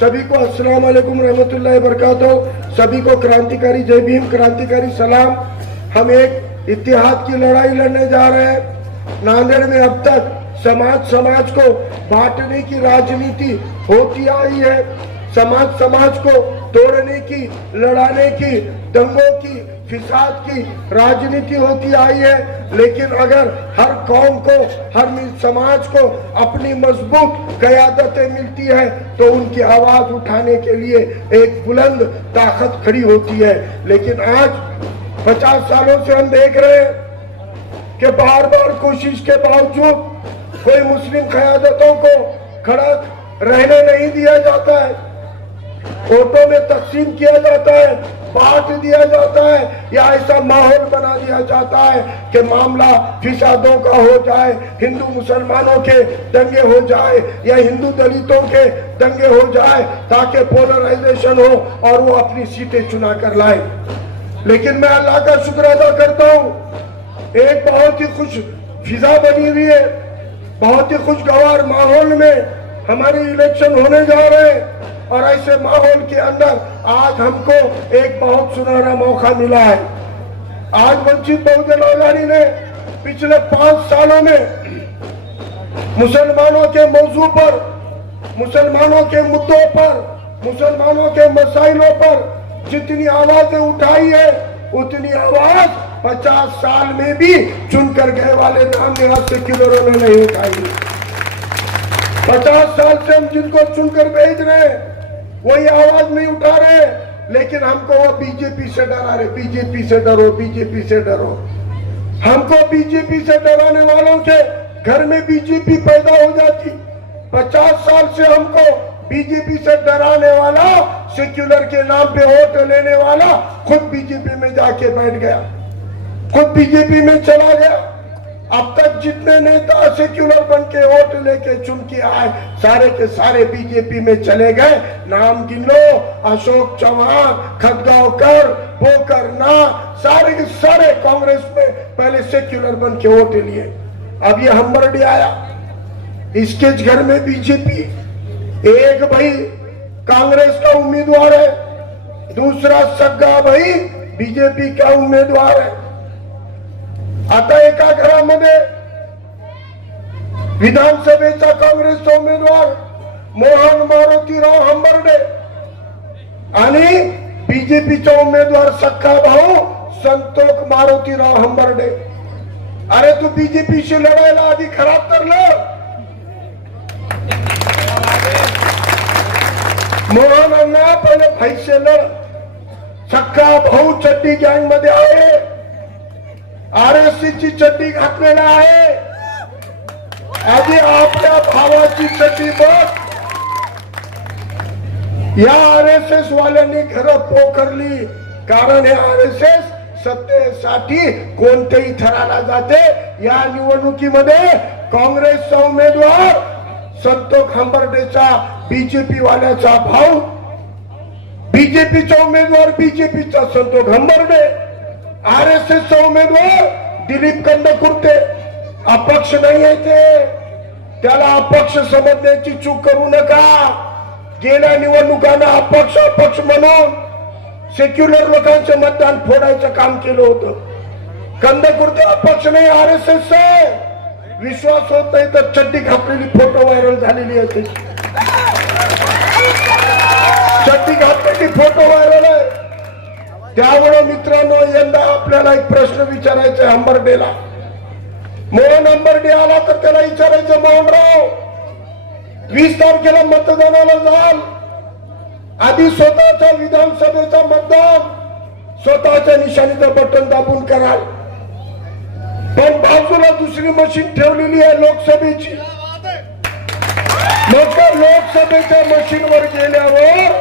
सभी को अस्सलाम वालेकुम रहमतुल्लाहि बरकातहू। सभी को क्रांतिकारी जय भीम, क्रांतिकारी सलाम। हम एक इत्तेहाद की लड़ाई लड़ने जा रहे हैं। नांदेड़ में अब तक समाज को बांटने की राजनीति होती आई है। समाज को तोड़ने की, लड़ाने की, दंगों की, फिसाद की राजनीति होती आई है। लेकिन अगर हर कौम को, हर समाज को अपनी मजबूत क़यादतें मिलती है तो उनकी आवाज उठाने के लिए एक बुलंद ताकत खड़ी होती है। लेकिन आज 50 सालों से हम देख रहे हैं कि बार बार कोशिश के बावजूद कोई मुस्लिम क़यादतों को खड़ा रहने नहीं दिया जाता है। वोटों में तकसीम किया जाता है, बांट दिया जाता है, या ऐसा माहौल बना दिया जाता है कि मामला फिसादों का हो जाए, हिंदू मुसलमानों के दंगे हो जाए या हिंदू दलितों के दंगे हो जाए, ताकि पोलराइजेशन हो और वो अपनी सीटें चुना कर लाए। लेकिन मैं अल्लाह का शुक्र अदा करता हूँ, एक बहुत ही खुश फिजा बनी हुई है, बहुत ही खुशगवार माहौल में हमारे इलेक्शन होने जा रहे हैं। और ऐसे माहौल के अंदर आज हमको एक बहुत सुनहरा मौका मिला है। आज वंचित बहुजन आघाड़ी ने पिछले 5 सालों में मुसलमानों के मौजू पर, मुसलमानों के मुद्दों पर, मुसलमानों के मसाइलों पर जितनी आवाजें उठाई है, उतनी आवाज 50 साल में भी चुनकर गए वाले नाम निवास सेक्युलरों ने नहीं उठाई। 50 साल से हम जिनको चुनकर भेज रहे हैं वही आवाज नहीं उठा रहे, लेकिन हमको वो बीजेपी से डरा रहे। बीजेपी से डरो, बीजेपी से डरो। हमको बीजेपी से डराने वालों के घर में बीजेपी पैदा हो जाती। 50 साल से हमको बीजेपी से डराने वाला, सेक्युलर के नाम पे वोट लेने वाला खुद बीजेपी में जाके बैठ गया, खुद बीजेपी में चला गया। अब तक जितने नेता सेक्युलर बन के वोट लेके चुन के आए, सारे के सारे बीजेपी में चले गए। नाम गिन लो, अशोक चौहान, खटगांवकर, बोकरना, सारे के सारे कांग्रेस में पहले सेक्युलर बन के वोट लिए। अब ये हम्बरडी आया, इसके घर में बीजेपी। एक भाई कांग्रेस का उम्मीदवार है, दूसरा सग्गा भाई बीजेपी का उम्मीदवार है। आता एका घरामध्ये विधानसभेचा काँग्रेसचा उमेदवार मोहन मारुतीराव हंबर्डे आणि बीजेपीचा उमेदवार सख्खा भाऊ संतोष मारुतीराव हंबर्डे। अरे तू बीजेपीशी लढायला आधी खराब तर लढ। मोहन अण्णा पहिले पैसे लढ। सख्खा भाऊ चड्डी गँग मध्ये आहे, आरएससी ची चड्डी घातलेला आहे। आधी आपल्या भावाची चड्डी बघ। या आरएसएस वाल्यांनी घर पोखरली, कारण हे आरएसएस सत्तेसाठी कोणत्याही थराला जाते। या निवडणुकीमध्ये काँग्रेसचा उमेदवार संतोष हंबर्डेचा बीजेपी वाल्याचा भाऊ, बीजेपीचा उमेदवार बीजेपीचा संतोष हंबर्डे, आरएसएस चा उमेदवार दिलीप कंदकुर्ते। अपक्ष नाही आहे ते, त्याला अपक्ष समजण्याची चूक करू नका। गेल्या निवडणुकांना अपक्ष म्हणून सेक्युलर लोकांचं मतदान फोडायचं काम केलं होतं। कंदकुर्ते अपक्ष नाही, आरएसएस चे। विश्वास होत नाही तर चड्डी घातलेली फोटो व्हायरल झालेली आहे, चड्डी घातलेली फोटो व्हायरल आहे। त्यामुळे मित्रांनो, यंदा आपल्याला एक प्रश्न विचारायचा आहे हंबर्डेला। मोहन हंबर्डे आला तर त्याला विचारायचं, मोहनराव 20 तारखेला मतदानाला जाल, आधी स्वतःच्या विधानसभेचा मतदान स्वतःच्या निशाणीचं बटन दाबून कराल, पण बाजूला दुसरी मशीन ठेवलेली आहे लोकसभेची। मग लोकसभेच्या मशीनवर गेल्यावर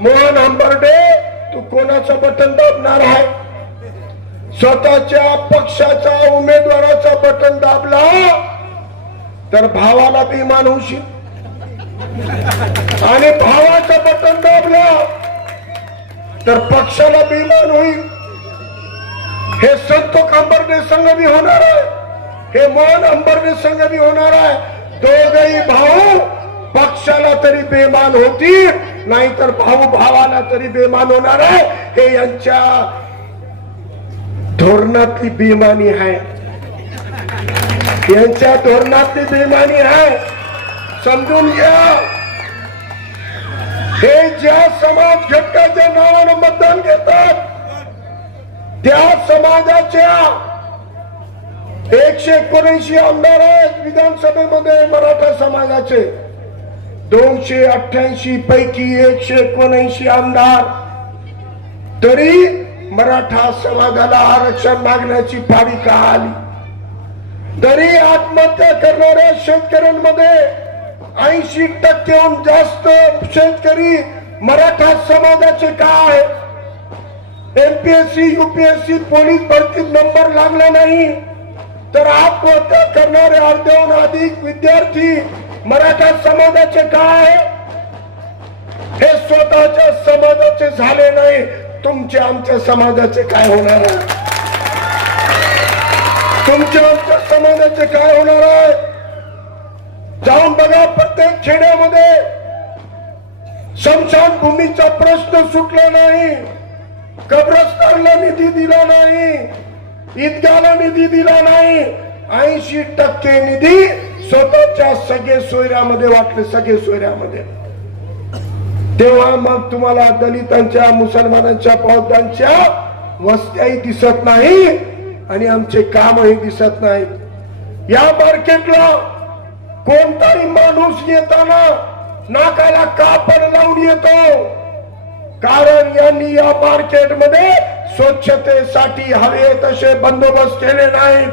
मोहन हंबर्डे तू कोणाचं बटन दाबणार आहे? स्वतःच्या पक्षाचा उमेदवाराचा बटन दाबला तर भावाला बेईमान होशील, आणि भावाचं बटन दाबला तर पक्षाला बेईमान होईल। हे संतोष हंबर्डे संघ भी होणार आहे, हे मोहन हंबर्डे संघ भी होणार आहे। दोघही भाऊ पक्षाला तरी बेमान होतील, नाहीतर भाऊ भावाला तरी बेमान होणार आहे. हे यांच्या धोरणातली बेमानी आहे, यांच्या धोरणातली बेमानी आहे. समजून घ्या. हे ज्या समाज घटकाच्या नावानं मतदान घेतात त्या समाजाच्या 179 आमदार आहेत विधानसभेमध्ये मराठा समाजाचे. 288 पैकी 179 आमदार, तरी मराठा समाजाला आरक्षण मागण्याची पाळी का आली? तरी आत्महत्या करणाऱ्या शेतकऱ्यांमध्ये 80% जास्त शेतकरी मराठा समाजाचे काय? एमपीएससी यूपीएससी पोलीस भरतीत नंबर लागला नाही तर आत्महत्या करणारे अर्ध्याहून अधिक विद्यार्थी मराठा समाजाचे काय? हे स्वतःच्या समाजाचे झाले नाही, तुमच्या आमच्या समाजाचे काय होणार आहे? तुमच्या आमच्या समाजाचे काय होणार आहे? जाऊन बघा. प्रत्येक खेड्यामध्ये स्मशानभूमीचा प्रश्न सुटला नाही, कब्रस्तानला निधी दिला नाही, ईदगाहला निधी दिला नाही. 80% निधी स्वतःच्या सगळे सोयऱ्यामध्ये वाटले, सगळे सोयऱ्यामध्ये. तेव्हा मग तुम्हाला दलितांच्या, मुसलमानांच्या, बौद्धांच्या वस्त्याही दिसत नाही आणि आमचे कामही दिसत नाहीत. या मार्केटला कोणताही माणूस येताना नाकाला कापड लावून येतो, कारण यांनी या मार्केटमध्ये स्वच्छतेसाठी हवे तसे बंदोबस्त केले नाही.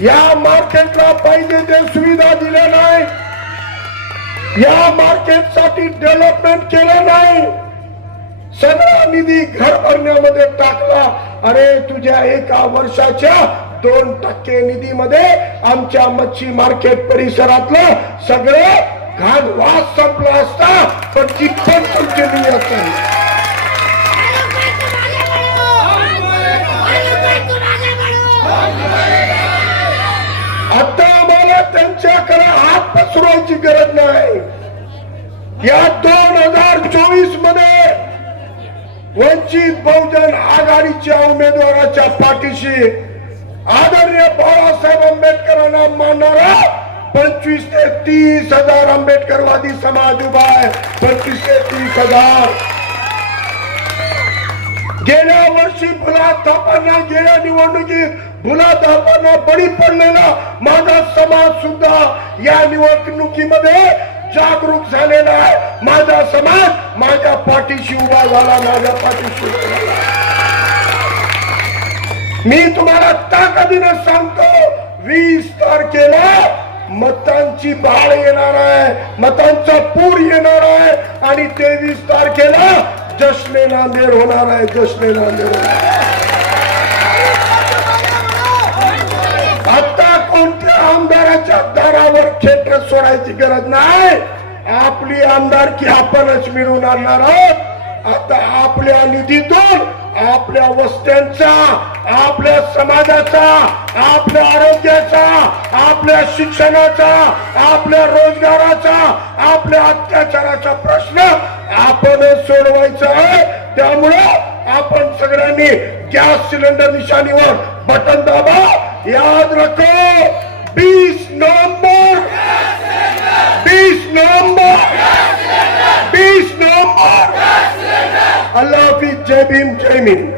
या मार्केटला पाहिजे ते सुविधा दिल्या नाही, या मार्केटसाठी डेव्हलपमेंट केलं नाही. सगळा निधी घर भरण्यामध्ये टाकला. अरे तुझ्या एका वर्षाच्या 2% निधीमध्ये आमच्या मच्छी मार्केट परिसरातलं सगळं घाण वास संपला असता, पण ती पण तुमची नियत नाही. आता आम्हाला त्यांच्याकडे हात पसरवायची गरज नाही. या 2024 मध्ये वंचित बहुजन आघाडीच्या उमेदवाराच्या पाठीशी आदरणीय बाळासाहेब आंबेडकरांना मानणारा 25 ते 30 हजार आंबेडकरवादी समाज उभा आहे. 25 ते 30 हजार. गेल्या वर्षी भुलाथापांना, गेल्या निवडणुकीत भुलाथापांना बळी पडलेला माझा समाज सुद्धा या निवडणुकीमध्ये जागरूक झालेला आहे. माझा समाज माझ्या पाठीशी उभा झाला, माझ्या पाठीशी उभा झाला. मी तुम्हाला ताकदीने सांगतो, 20 तारखेला मतांची बाळ येणार आहे, मतांचा पूर येणार आहे आणि 23 तारखेला जश्ने नांदेड होणार आहे, जश्ने नांदेड. आता कोणत्या आमदाराच्या दारावर खेटर सोडायची गरज नाही. आपली आमदारकी आपणच मिळवून आणणार आहोत. आता आपल्या निधीतून आपल्या वस्त्यांचा, आपल्या समाजाचा, आपल्या आरोग्याचा, आपल्या शिक्षणाचा, आपल्या रोजगाराचा, आपल्या अत्याचाराचा प्रश्न आपण सोडवायचा आहे. त्यामुळं आपण सगळ्यांनी गॅस सिलेंडर निशाणीवर बटन दाबा. याद रखो, 20 नवंबर 20 नवंबर 20 नवंबर. अल्लाह हाफिज. जय भीम, जय भीम.